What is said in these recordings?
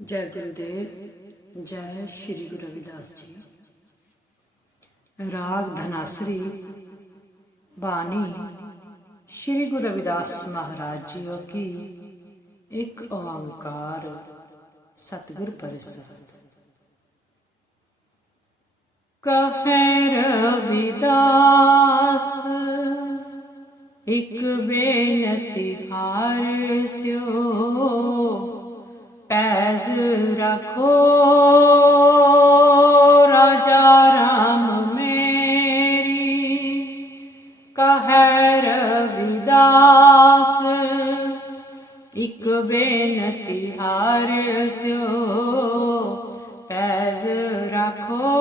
जय गुरुदेव। जय श्री गुरु रविदास जी। राग धनासरी बानी श्री गुरु रविदास महाराज जी की एक ओंकार सतगुर प्रसाद। कहे रविदास एक बेनती हार स्यो, पैज रखो राजा राम मेरी। कहे रविदास एक बेनती हार स्यो, पैज रखो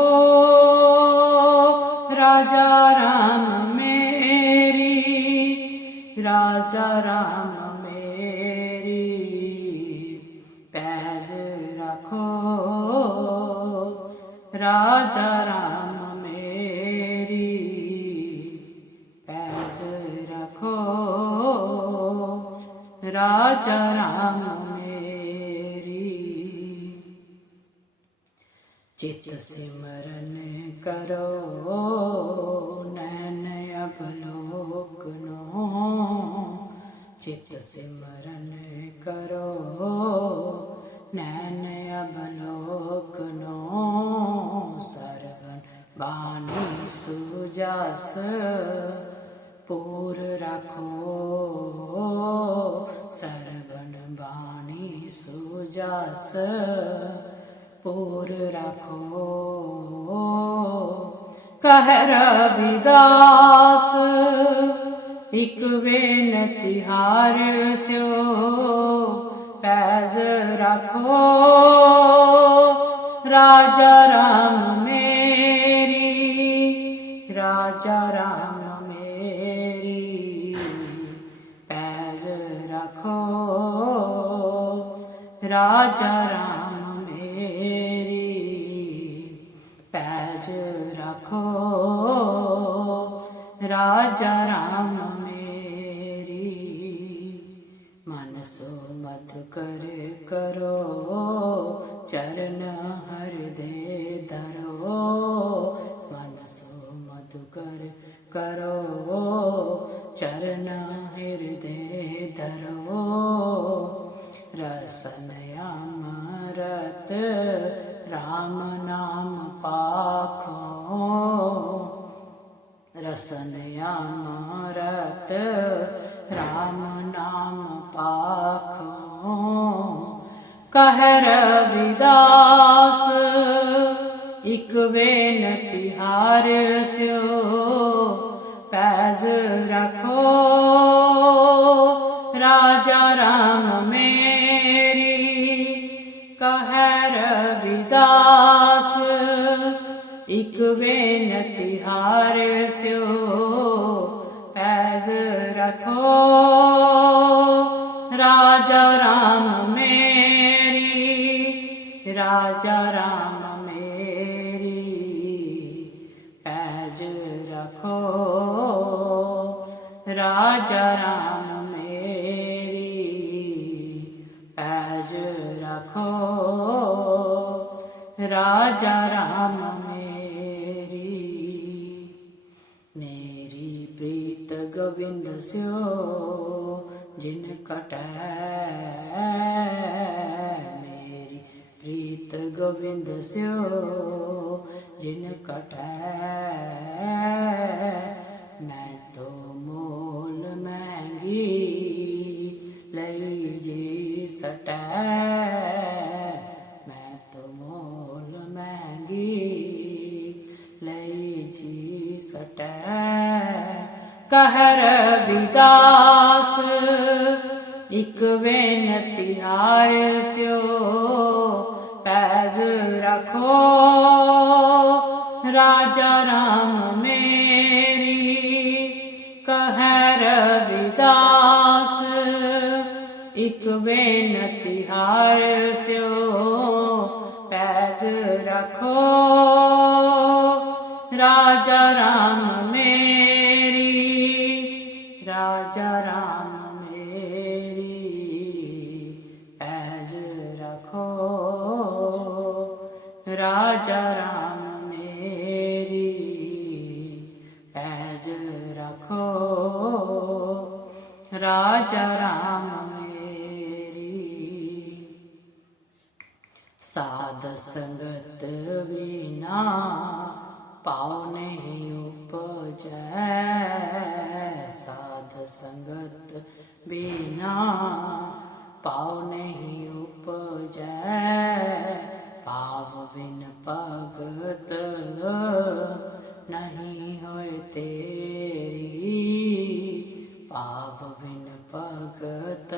राजा राम मेरी। राजा राम मेरी पैज रखो, राजा राम मेरी पैज रखो, राजा राम मेरी। चित सिमरन करो नैन अवलोकनो, चित सिमरन करो नैन अवलोकनो। सरवन बानी सुजास पूर रखो, सरवन बानी सुजास पूर रखो। कह रविदास एक बेनती हार स्यो, पैज रखो राजा राम मेरी। राजा राम मेरी पैज रखो, राजा राम मेरी पैज रखो, राजा राम मेरी। मन सो मत कर करो चरण हृदय धरो। मन सो मत कर करो चरण हृदय धरो। रसन अमृत राम नाम पाखो, रसन अमृत राम नाम पाखो। कह रविदास एक बेनती हार स्यो, पैज रखो राजा राम मेरी। कह रविदास एक बेनती हार स्यो, पैज रखो राजा राम मेरी। राजा राम मेरी पैज रखो, राजा राम मेरी पैज रखो, राजा राम मेरी। मेरी प्रीत गोविंद स्यो जिन कटै, मेरी प्रीत गोविंद स्यो जिन कटै। मैं तो मोल महंगी लई जी सटै, मैं तो मोल महंगी लई जी सटै। कह रविदास एक बेनती हार स्यो, पैज रखो राजा राम मेरी। कह रविदास एक बेनती हार स्यो, पैज रखो राजा राम मेरी। राजा राम मेरी पैज रखो। राजा राम मेरी पैज रखो, राजा राम मेरी। साध संगत बिना पाँव नहीं उपजै, साध संगत बिना पाँव नहीं उपजै, पाव बिन भगत नहीं होए तेरी, पाव बिन भगत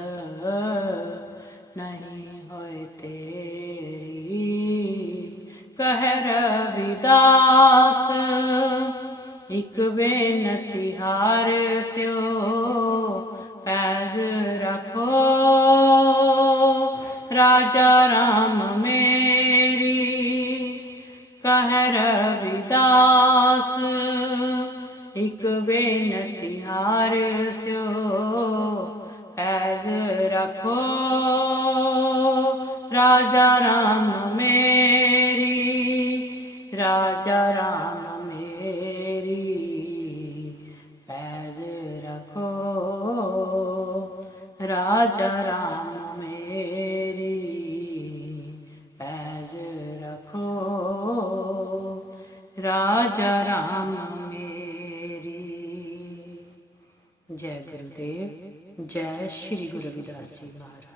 नहीं होए तेरी। कह रविदास एक बेनती हार स्यो, पैज रखो राजा राम मेरी। कह रविदास एक बेनती हार स्यो, पैज रखो राजा राम मेरी, राजा राम मेरी। पैज रखो राजा राम मेरी, पैज रखो राजा राम मेरी। जय गुरुदेव, जय श्री गुरु रविदास जी महाराज।